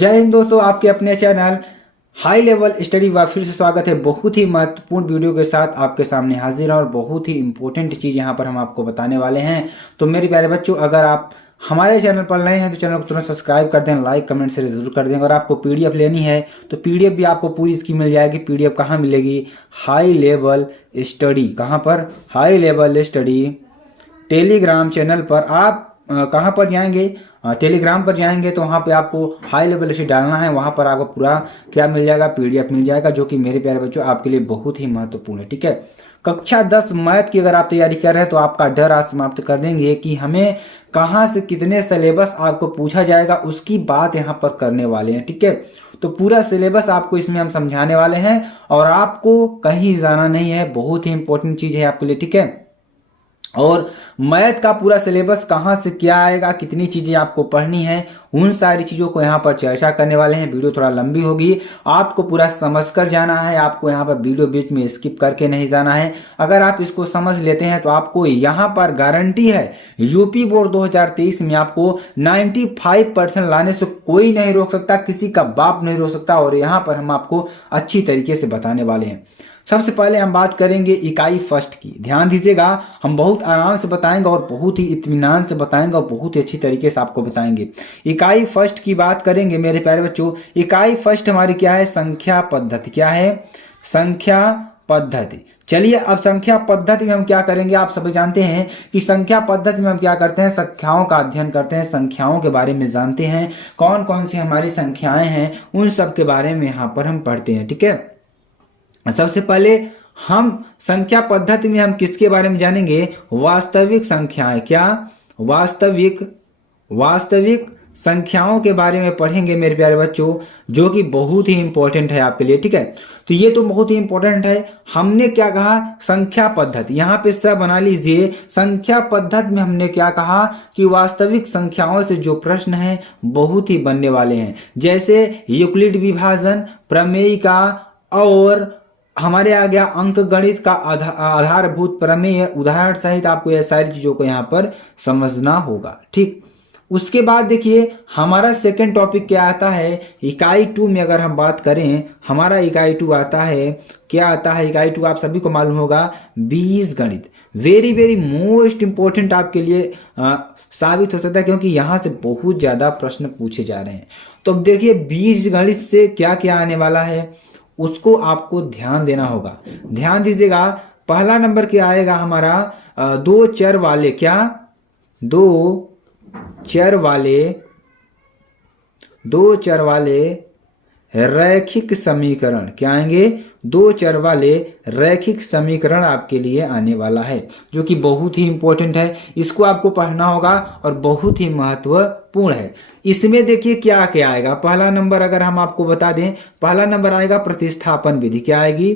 जय हिंद दोस्तों, आपके अपने चैनल हाई लेवल स्टडी व फिर से स्वागत है। बहुत ही महत्वपूर्ण वीडियो के साथ आपके सामने हाजिर है और बहुत ही इंपॉर्टेंट चीज़ यहाँ पर हम आपको बताने वाले हैं। तो मेरे प्यारे बच्चों, अगर आप हमारे चैनल पर नए हैं तो चैनल को तुरंत सब्सक्राइब कर दें, लाइक कमेंट शेयर जरूर कर दें। अगर आपको पीडीएफ लेनी है तो पीडीएफ भी आपको पूरी इसकी मिल जाएगी। पीडीएफ कहाँ मिलेगी? High level study. कहाँ पर? High level study Telegram channel पर। आप कहाँ पर जाएंगे? टेलीग्राम पर जाएंगे तो वहाँ पे आपको हाई लेवल स्टडी डालना है। वहाँ पर आपको पूरा क्या मिल जाएगा? पीडीएफ मिल जाएगा, जो कि मेरे प्यारे बच्चों आपके लिए बहुत ही महत्वपूर्ण है। ठीक है, कक्षा 10 मैथ की अगर आप तैयारी कर रहे हैं तो आपका डर आज समाप्त कर देंगे कि हमें कहाँ से कितने सिलेबस आपको पूछा जाएगा, उसकी बात यहाँ पर करने वाले हैं। ठीक है, तो पूरा सिलेबस आपको इसमें हम समझाने वाले हैं और आपको कहीं जाना नहीं है। बहुत ही इंपॉर्टेंट चीज़ है आपके लिए। ठीक है, और मैथ का पूरा सिलेबस कहाँ से क्या आएगा, कितनी चीज़ें आपको पढ़नी है, उन सारी चीज़ों को यहाँ पर चर्चा करने वाले हैं। वीडियो थोड़ा लंबी होगी, आपको पूरा समझकर जाना है। आपको यहाँ पर वीडियो बीच में स्किप करके नहीं जाना है। अगर आप इसको समझ लेते हैं तो आपको यहाँ पर गारंटी है, यूपी बोर्ड 2023 में आपको 95% लाने से कोई नहीं रोक सकता, किसी का बाप नहीं रोक सकता। और यहाँ पर हम आपको अच्छी तरीके से बताने वाले हैं। सबसे पहले हम बात करेंगे इकाई फर्स्ट की। ध्यान दीजिएगा, हम बहुत आराम से बताएंगे और बहुत ही इत्मीनान से बताएंगे और बहुत ही अच्छी तरीके से आपको बताएंगे। इकाई फर्स्ट की बात करेंगे मेरे प्यारे बच्चों। इकाई फर्स्ट हमारी क्या है? संख्या पद्धति। क्या है? संख्या पद्धति। चलिए, अब संख्या पद्धति में हम क्या करेंगे? आप सभी जानते हैं कि संख्या पद्धति में हम क्या करते हैं? संख्याओं का अध्ययन करते हैं, संख्याओं के बारे में जानते हैं, कौन कौन सी हमारी संख्याएं हैं उन सब के बारे में यहाँ पर हम पढ़ते हैं। ठीक है, सबसे पहले हम संख्या पद्धति में हम किसके बारे में जानेंगे? वास्तविक संख्याएं। क्या? वास्तविक संख्याओं के बारे में पढ़ेंगे मेरे प्यारे बच्चों, जो कि बहुत ही इंपॉर्टेंट है आपके लिए। ठीक है, तो ये तो बहुत ही इंपॉर्टेंट है। हमने क्या कहा? संख्या पद्धति। यहाँ पे सब बना लीजिए। संख्या पद्धति में हमने क्या कहा कि वास्तविक संख्याओं से जो प्रश्न है बहुत ही बनने वाले हैं, जैसे यूक्लिड विभाजन, प्रमेयिका और हमारे आ गया अंक गणित का आधारभूत प्रमेय, उदाहरण सहित आपको ये सारी चीजों को यहाँ पर समझना होगा। ठीक, उसके बाद देखिए हमारा सेकंड टॉपिक क्या आता है? इकाई 2 में अगर हम बात करें, हमारा इकाई 2 आता है। क्या आता है इकाई 2? आप सभी को मालूम होगा, बीज गणित। वेरी वेरी मोस्ट इंपॉर्टेंट आपके लिए साबित हो सकता है, क्योंकि यहाँ से बहुत ज्यादा प्रश्न पूछे जा रहे हैं। तो अब देखिए बीज गणित से क्या क्या आने वाला है उसको आपको ध्यान देना होगा। ध्यान दीजिएगा, पहला नंबर क्या आएगा हमारा? दो चर वाले। क्या? दो चर वाले रैखिक समीकरण। क्या आएंगे? दो चर वाले रैखिक समीकरण आपके लिए आने वाला है, जो कि बहुत ही इंपॉर्टेंट है। इसको आपको पढ़ना होगा और बहुत ही महत्वपूर्ण है। इसमें देखिए क्या क्या आएगा। पहला नंबर अगर हम आपको बता दें, पहला नंबर आएगा प्रतिस्थापन विधि। क्या आएगी?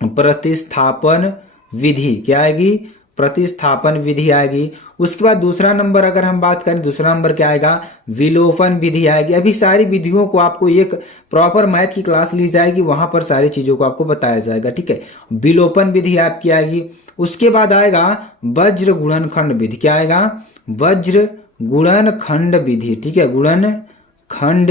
प्रतिस्थापन विधि। क्या आएगी? प्रतिस्थापन विधि आएगी। उसके बाद दूसरा नंबर अगर हम बात करें, दूसरा नंबर क्या आएगा? विलोपन विधि आएगी। अभी सारी विधियों को आपको एक प्रॉपर मैथ की क्लास ली जाएगी, वहां पर सारी चीजों को आपको बताया जाएगा। ठीक है, विलोपन विधि आपकी आएगी। उसके बाद आएगा वज्र गुणनखंड विधि। क्या आएगा? वज्र गुणनखंड विधि। ठीक है, गुणनखंड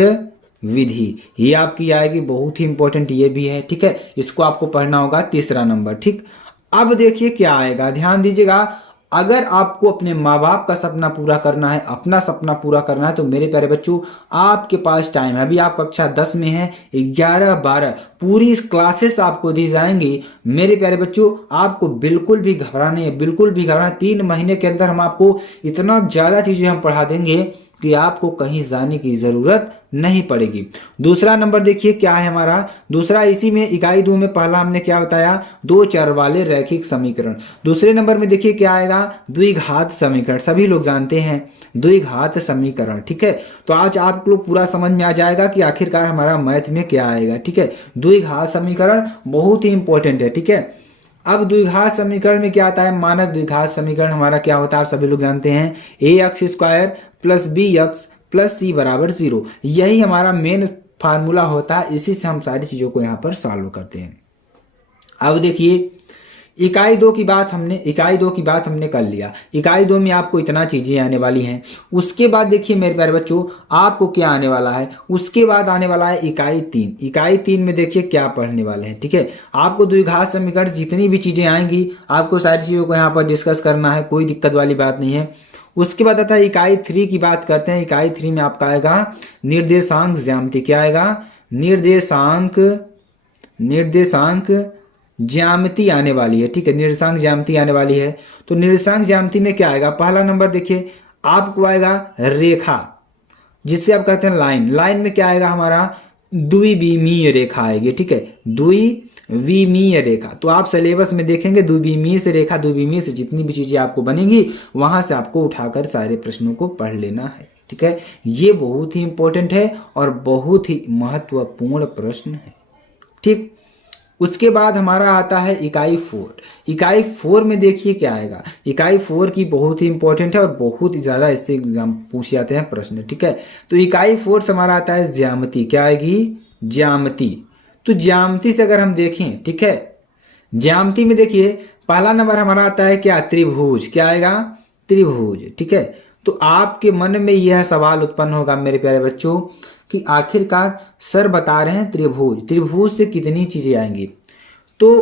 विधि ये आपकी आएगी, बहुत ही इंपॉर्टेंट ये भी है। ठीक है, इसको आपको पढ़ना होगा, तीसरा नंबर। ठीक, अब देखिए क्या आएगा, ध्यान दीजिएगा। अगर आपको अपने माँ बाप का सपना पूरा करना है, अपना सपना पूरा करना है, तो मेरे प्यारे बच्चों आपके पास टाइम है। अभी आप कक्षा 10 में हैं, 11, 12 पूरी क्लासेस आपको दी जाएंगी। मेरे प्यारे बच्चों आपको बिल्कुल भी घबराना है, बिल्कुल भी घबराना। 3 महीने के अंदर हम आपको इतना ज्यादा चीजें हम पढ़ा देंगे कि आपको कहीं जाने की जरूरत नहीं पड़ेगी। दूसरा नंबर देखिए क्या है हमारा? दूसरा इसी में इकाई 2 में पहला हमने क्या बताया? दो चर वाले रैखिक समीकरण। दूसरे नंबर में देखिए क्या आएगा? द्विघात समीकरण। सभी लोग जानते हैं द्विघात समीकरण। ठीक है, तो आज आप लोग पूरा समझ में आ जाएगा कि आखिरकार हमारा मैथ में क्या आएगा। ठीक है, द्विघात समीकरण बहुत ही इंपॉर्टेंट है। ठीक है, अब द्विघात समीकरण में क्या आता है? मानक द्विघात समीकरण हमारा क्या होता है? आप सभी लोग जानते हैं, ax² + bx + c = 0। यही हमारा मेन फार्मूला होता है, इसी से हम सारी चीजों को यहाँ पर सॉल्व करते हैं। अब देखिए इकाई दो की बात हमने कर लिया। इकाई दो में आपको इतना चीजें आने वाली हैं। उसके बाद देखिए मेरे प्यारे बच्चों, आपको क्या आने वाला है, उसके बाद आने वाला है इकाई 3। इकाई 3 में देखिए क्या पढ़ने वाले हैं, ठीक है। आपको द्विघात समीकरण जितनी भी चीजें आएंगी आपको सारी चीजों को यहाँ पर डिस्कस करना है, कोई दिक्कत वाली बात नहीं है। उसके बाद आता है इकाई 3 की बात करते हैं। इकाई 3 में आपका आएगा निर्देशांक ज्यामिति। क्या आएगा? निर्देशांक ज्यामिति आने वाली है, ठीक है। निर्देशांक ज्यामिति आने वाली है। तो निर्देशांक ज्यामिति में क्या आएगा? पहला नंबर देखिए आपको आएगा रेखा, जिससे आप कहते हैं लाइन। लाइन में क्या आएगा हमारा? द्विविमीय रेखा आएगी, ठीक है। द्विविमीय रेखा। तो आप सिलेबस में देखेंगे द्विविमीय से रेखा, द्विविमीय से जितनी भी चीजें आपको बनेंगी वहां से आपको उठाकर सारे प्रश्नों को पढ़ लेना है, ठीक है। ये बहुत ही इंपॉर्टेंट है और बहुत ही महत्वपूर्ण प्रश्न है, ठीक। उसके बाद हमारा आता है इकाई 4। इकाई 4 में देखिए क्या आएगा। इकाई 4 की बहुत ही इंपॉर्टेंट है और बहुत ही ज्यादा इससे एग्जाम पूछ जाते हैं प्रश्न, ठीक है। तो इकाई 4 से हमारा आता है ज्यामिति। क्या आएगी? ज्यामिति। तो ज्यामिति से अगर हम देखें, ठीक है, ज्यामिति में देखिए पहला नंबर हमारा आता है क्या? त्रिभुज। क्या आएगा? त्रिभुज, ठीक है। तो आपके मन में यह सवाल उत्पन्न होगा मेरे प्यारे बच्चों कि आखिरकार सर बता रहे हैं त्रिभुज, त्रिभुज से कितनी चीजें आएंगी। तो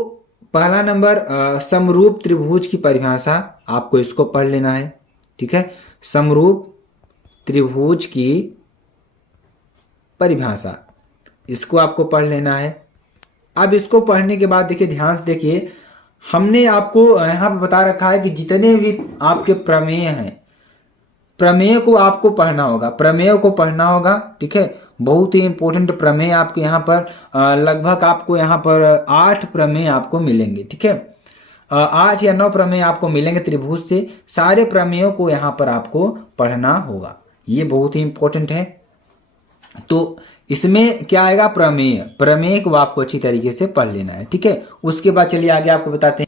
पहला नंबर समरूप त्रिभुज की परिभाषा, आपको इसको पढ़ लेना है, ठीक है। समरूप त्रिभुज की परिभाषा, इसको आपको पढ़ लेना है। अब इसको पढ़ने के बाद देखिए ध्यान से देखिए, हमने आपको यहाँ पे बता रखा है कि जितने भी आपके प्रमेय हैं, प्रमेय को आपको पढ़ना होगा, प्रमेय को पढ़ना होगा, ठीक है। बहुत ही इंपॉर्टेंट प्रमेय आपके यहाँ पर लगभग आपको यहाँ पर 8 प्रमेय आपको मिलेंगे, ठीक है। 8 या 9 प्रमेय आपको मिलेंगे त्रिभुज से। सारे प्रमेयों को यहाँ पर आपको पढ़ना होगा, ये बहुत ही इंपॉर्टेंट है। तो इसमें क्या आएगा? प्रमेय। प्रमेय को आपको अच्छी तरीके से पढ़ लेना है, ठीक है। उसके बाद चलिए आगे आपको बताते हैं।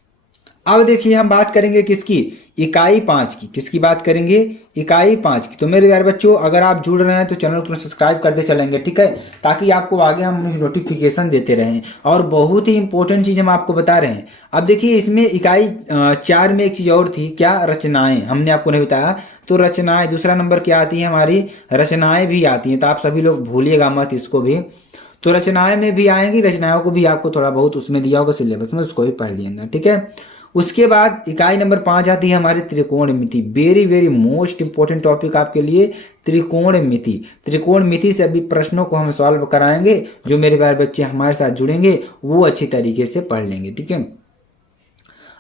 अब देखिए हम बात करेंगे किसकी? इकाई 5 की। किसकी बात करेंगे? इकाई 5 की। तो मेरे प्यारे बच्चों अगर आप जुड़ रहे हैं तो चैनल को सब्सक्राइब करते चलेंगे, ठीक है, ताकि आपको आगे हम नोटिफिकेशन देते रहें। और बहुत ही इंपॉर्टेंट चीज हम आपको बता रहे हैं। अब देखिए इसमें इकाई 4 में एक चीज और थी, क्या? रचनाएं। हमने आपको नहीं बताया। तो रचनाएं, दूसरा नंबर क्या आती है हमारी? रचनाएं भी आती हैं। तो आप सभी लोग भूलिएगा मत इसको भी। तो रचनाएं में भी आएंगी, रचनाओं को भी आपको थोड़ा बहुत उसमें दिया होगा सिलेबस में, उसको भी पढ़ लिएगा, ठीक है। उसके बाद इकाई नंबर 5 आती है हमारी त्रिकोणमिति। Very very most important topic आपके लिए त्रिकोणमिति। त्रिकोणमिति से अभी प्रश्नों को हम सॉल्व कराएंगे। जो मेरे प्यारे बच्चे हमारे साथ जुड़ेंगे वो अच्छी तरीके से पढ़ लेंगे, ठीक है।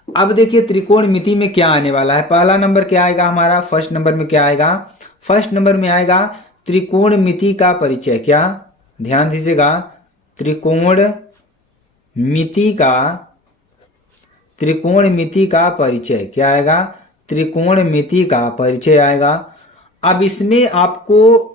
अब देखिए त्रिकोणमिति में क्या आने वाला है। पहला नंबर क्या आएगा हमारा? फर्स्ट नंबर में क्या आएगा? फर्स्ट नंबर में आएगा त्रिकोणमिति का परिचय। क्या? ध्यान दीजिएगा, त्रिकोणमिति का परिचय। क्या आएगा? त्रिकोणमिति का परिचय आएगा। अब इसमें आपको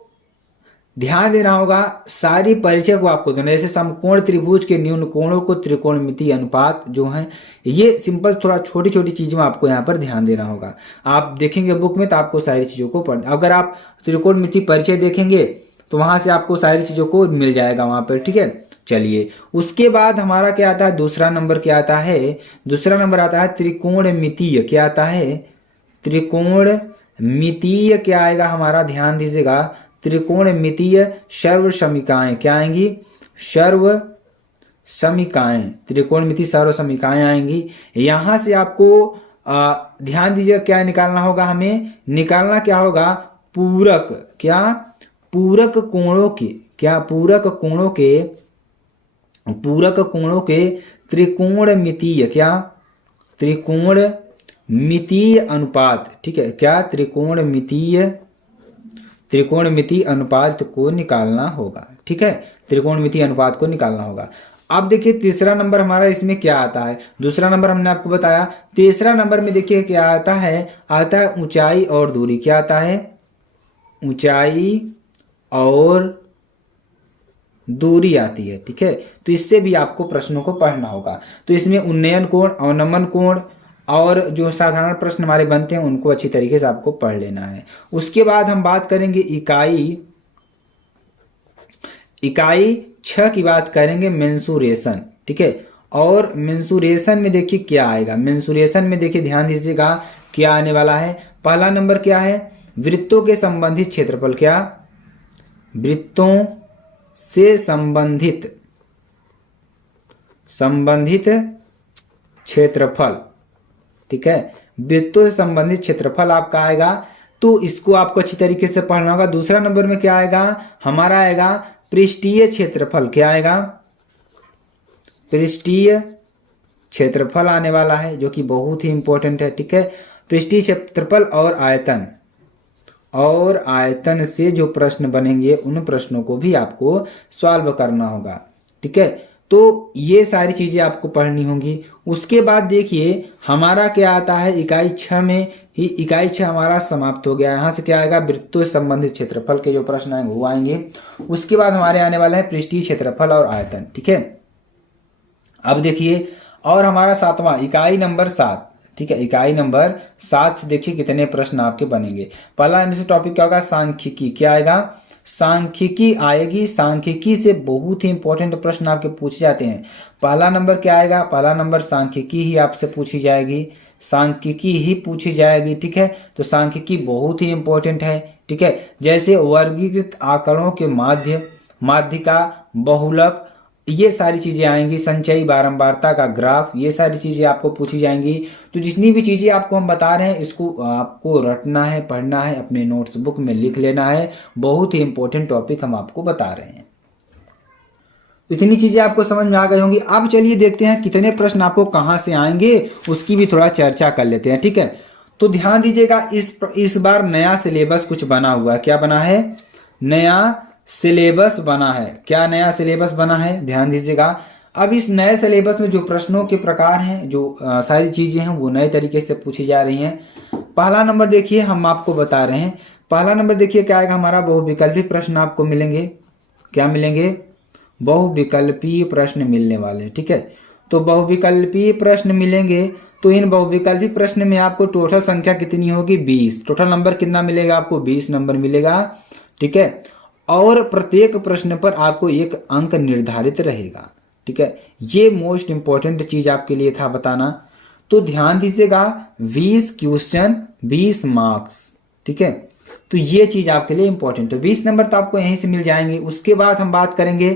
ध्यान देना होगा, सारी परिचय को आपको देना। जैसे समकोण त्रिभुज के न्यून कोणों को त्रिकोणमिति अनुपात जो है, ये सिंपल थोड़ा छोटी छोटी चीजों में आपको यहाँ पर ध्यान देना होगा। आप देखेंगे बुक में तो आपको सारी चीजों को पढ़, अगर आप त्रिकोणमिति परिचय देखेंगे तो वहां से आपको सारी चीजों को मिल जाएगा वहां पर, ठीक है। चलिए उसके बाद हमारा क्या आता है? दूसरा नंबर क्या आता है? दूसरा नंबर आता है त्रिकोणमितीय। क्या आता है? त्रिकोणमितीय क्या आएगा हमारा? ध्यान दीजिएगा, त्रिकोणमितीय सर्व समीकाएं। क्या आएंगी? सर्व समीकाएं। त्रिकोणमिति सर्व समीकाएं आएंगी। यहां से आपको ध्यान दीजिएगा क्या निकालना होगा? हमें निकालना क्या होगा? पूरक। क्या? पूरक कोणों के, क्या? पूरक कोणों के त्रिकोणमितीय, क्या? त्रिकोणमितीय अनुपात, ठीक है। क्या? त्रिकोणमितीय अनुपात को निकालना होगा, ठीक है। त्रिकोणमितीय अनुपात को निकालना होगा। अब देखिए तीसरा नंबर हमारा इसमें क्या आता है? दूसरा नंबर हमने आपको बताया। तीसरा नंबर में देखिए क्या आता है? आता है ऊंचाई और दूरी। क्या आता है? ऊंचाई और दूरी आती है, ठीक है। तो इससे भी आपको प्रश्नों को पढ़ना होगा। तो इसमें उन्नयन कोण, अवनमन कोण और जो साधारण प्रश्न हमारे बनते हैं उनको अच्छी तरीके से आपको पढ़ लेना है। उसके बाद हम बात करेंगे इकाई 6 की बात करेंगे, मेंसुरेशन, ठीक है। और मेंसुरेशन में देखिए क्या आएगा, मेंसुरेशन में देखिए ध्यान दीजिएगा क्या आने वाला है। पहला नंबर क्या है, वृत्तों के संबंधित क्षेत्रफल, क्या, वृत्तों से संबंधित क्षेत्रफल, ठीक है, वृत्तों से संबंधित क्षेत्रफल आपका आएगा, तो इसको आपको अच्छी तरीके से पढ़ना होगा। दूसरा नंबर में क्या आएगा, हमारा आएगा पृष्ठीय क्षेत्रफल, क्या आएगा, पृष्ठीय क्षेत्रफल आने वाला है, जो कि बहुत ही इंपॉर्टेंट है, ठीक है। पृष्ठीय क्षेत्रफल और आयतन से जो प्रश्न बनेंगे उन प्रश्नों को भी आपको सॉल्व करना होगा, ठीक है। तो ये सारी चीजें आपको पढ़नी होंगी। उसके बाद देखिए हमारा क्या आता है, इकाई 6 में ही, इकाई 6 हमारा समाप्त हो गया। यहाँ से क्या आएगा, वृत्तों से संबंधित क्षेत्रफल के जो प्रश्न आएंगे वो आएंगे। उसके बाद हमारे आने वाला है पृष्ठीय क्षेत्रफल और आयतन, ठीक है। अब देखिए और हमारा 7वां इकाई नंबर 7, ठीक है, इकाई नंबर 7 से देखिए कितने प्रश्न आपके बनेंगे। पहला इनमें से टॉपिक क्या होगा, सांख्यिकी, क्या आएगा, सांख्यिकी आएगी। सांख्यिकी से बहुत ही इंपॉर्टेंट प्रश्न आपके पूछे जाते हैं। पहला नंबर क्या आएगा, पहला नंबर सांख्यिकी ही आपसे पूछी जाएगी, सांख्यिकी ही पूछी जाएगी, ठीक है। तो सांख्यिकी बहुत ही इंपॉर्टेंट है, ठीक है। जैसे वर्गीकृत आंकड़ों के माध्यिका, बहुलक, ये सारी चीजें आएंगी, संचयी बारंबारता का ग्राफ, ये सारी चीजें आपको पूछी जाएंगी। तो जितनी भी चीजें आपको हम बता रहे हैं इसको आपको रटना है, पढ़ना है, अपने नोट्स बुक में लिख लेना है। बहुत ही इंपॉर्टेंट टॉपिक हम आपको बता रहे हैं। इतनी चीजें आपको समझ में आ गई होंगी। अब चलिए देखते हैं कितने प्रश्न आपको कहाँ से आएंगे, उसकी भी थोड़ा चर्चा कर लेते हैं, ठीक है। तो ध्यान दीजिएगा इस बार नया सिलेबस कुछ बना हुआ है। क्या बना है, नया सिलेबस बना है। क्या नया सिलेबस बना है, ध्यान दीजिएगा। अब इस नए सिलेबस में जो प्रश्नों के प्रकार हैं, जो सारी चीजें हैं वो नए तरीके से पूछी जा रही हैं। पहला नंबर देखिए हम आपको बता रहे हैं, पहला नंबर देखिए क्या आएगा, हमारा बहुविकल्पी प्रश्न आपको मिलेंगे। क्या मिलेंगे, बहुविकल्पीय प्रश्न मिलने वाले, ठीक है। तो बहुविकल्पीय प्रश्न मिलेंगे, तो इन बहुविकल्पी प्रश्न में आपको टोटल संख्या कितनी होगी, 20। टोटल नंबर कितना मिलेगा आपको, 20 नंबर मिलेगा, ठीक है। और प्रत्येक प्रश्न पर आपको 1 अंक निर्धारित रहेगा, ठीक है। ये मोस्ट इंपॉर्टेंट चीज आपके लिए था बताना। तो ध्यान दीजिएगा 20 क्वेश्चन 20 मार्क्स, ठीक है। तो ये चीज आपके लिए इंपॉर्टेंट है। 20 नंबर तो आपको यहीं से मिल जाएंगे। उसके बाद हम बात करेंगे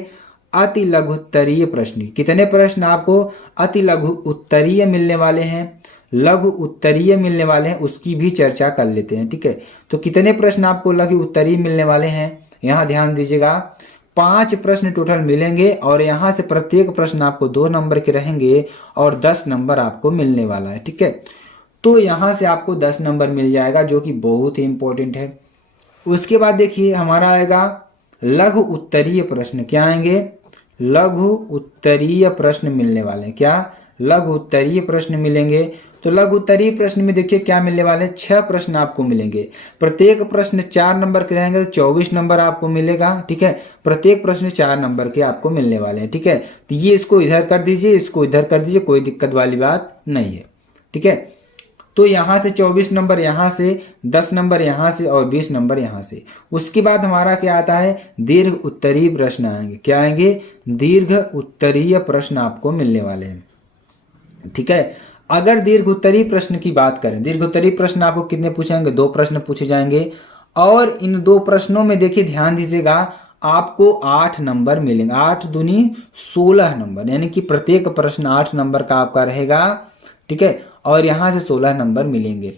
अति लघु उत्तरीय प्रश्न। कितने प्रश्न आपको अति लघु उत्तरीय मिलने वाले हैं, लघु उत्तरीय मिलने वाले हैं, उसकी भी चर्चा कर लेते हैं, ठीक है। तो कितने प्रश्न आपको लघु उत्तरीय मिलने वाले हैं, यहाँ ध्यान दीजिएगा 5 प्रश्न टोटल मिलेंगे और यहाँ से प्रत्येक प्रश्न आपको 2 नंबर के रहेंगे और 10 नंबर आपको मिलने वाला है, ठीक है। तो यहाँ से आपको 10 नंबर मिल जाएगा, जो कि बहुत ही इंपॉर्टेंट है। उसके बाद देखिए हमारा आएगा लघु उत्तरीय प्रश्न। क्या आएंगे, लघु उत्तरीय प्रश्न मिलने वाले हैं। क्या, लघु उत्तरीय प्रश्न मिलेंगे। तो लघु उत्तरीय प्रश्न में देखिए क्या मिलने वाले, 6 प्रश्न आपको मिलेंगे। प्रत्येक प्रश्न 4 नंबर के रहेंगे, तो 24 नंबर आपको मिलेगा, ठीक है। प्रत्येक प्रश्न 4 नंबर के आपको मिलने वाले हैं, ठीक है। तो ये इसको इधर कर दीजिए, इसको इधर कर दीजिए, कोई दिक्कत वाली बात नहीं है, ठीक है। तो यहाँ से 24 नंबर, यहाँ से 10 नंबर, यहाँ से और 20 नंबर यहाँ से। उसके बाद हमारा क्या आता है, दीर्घ उत्तरीय प्रश्न आएंगे। क्या आएंगे, दीर्घ उत्तरीय प्रश्न आपको मिलने वाले हैं, ठीक है। अगर दीर्घ उत्तरीय प्रश्न की बात करें, दीर्घ उत्तरीय प्रश्न आपको कितने पूछेंगे, 2 प्रश्न पूछे जाएंगे। और इन 2 प्रश्नों में देखिए ध्यान दीजिएगा आपको 8 नंबर मिलेंगे। 8 दूनी 16 नंबर, यानी कि प्रत्येक प्रश्न 8 नंबर का आपका रहेगा, ठीक है। और यहाँ से 16 नंबर मिलेंगे।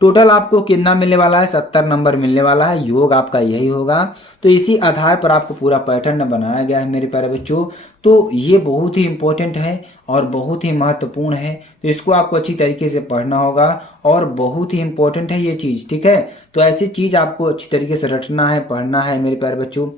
टोटल आपको कितना मिलने वाला है, 70 नंबर मिलने वाला है। योग आपका यही होगा। तो इसी आधार पर आपको पूरा पैटर्न बनाया गया है मेरे प्यारे बच्चों। तो ये बहुत ही इंपॉर्टेंट है और बहुत ही महत्वपूर्ण है। तो इसको आपको अच्छी तरीके से पढ़ना होगा और बहुत ही इंपॉर्टेंट है ये चीज़, ठीक है। तो ऐसी चीज़ आपको अच्छी तरीके से रटना है, पढ़ना है मेरे प्यारे बच्चों,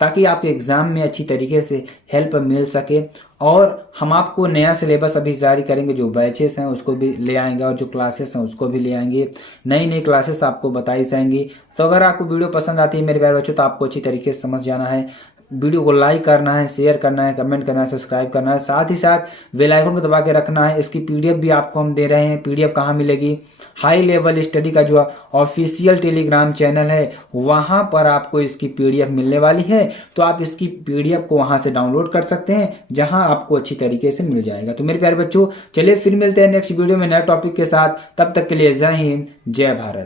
ताकि आपके एग्जाम में अच्छी तरीके से हेल्प मिल सके। और हम आपको नया सिलेबस अभी जारी करेंगे, जो बैचेस हैं उसको भी ले आएंगे और जो क्लासेस हैं उसको भी ले आएंगे। नई नई क्लासेस आपको बताई जाएंगी। तो अगर आपको वीडियो पसंद आती है मेरे प्यारे बच्चों, तो आपको अच्छी तरीके से समझ जाना है, वीडियो को लाइक करना है, शेयर करना है, कमेंट करना है, सब्सक्राइब करना है, साथ ही साथ बेल आइकन को दबा के रखना है। इसकी पीडीएफ भी आपको हम दे रहे हैं। पीडीएफ कहाँ मिलेगी? हाई लेवल स्टडी का जो ऑफिशियल टेलीग्राम चैनल है वहाँ पर आपको इसकी पीडीएफ मिलने वाली है। तो आप इसकी पीडीएफ को वहाँ से डाउनलोड कर सकते हैं, जहाँ आपको अच्छी तरीके से मिल जाएगा। तो मेरे प्यारे बच्चों, चलिए फिर मिलते हैं नेक्स्ट वीडियो में नए टॉपिक के साथ। तब तक के लिए जय हिंद, जय भारत।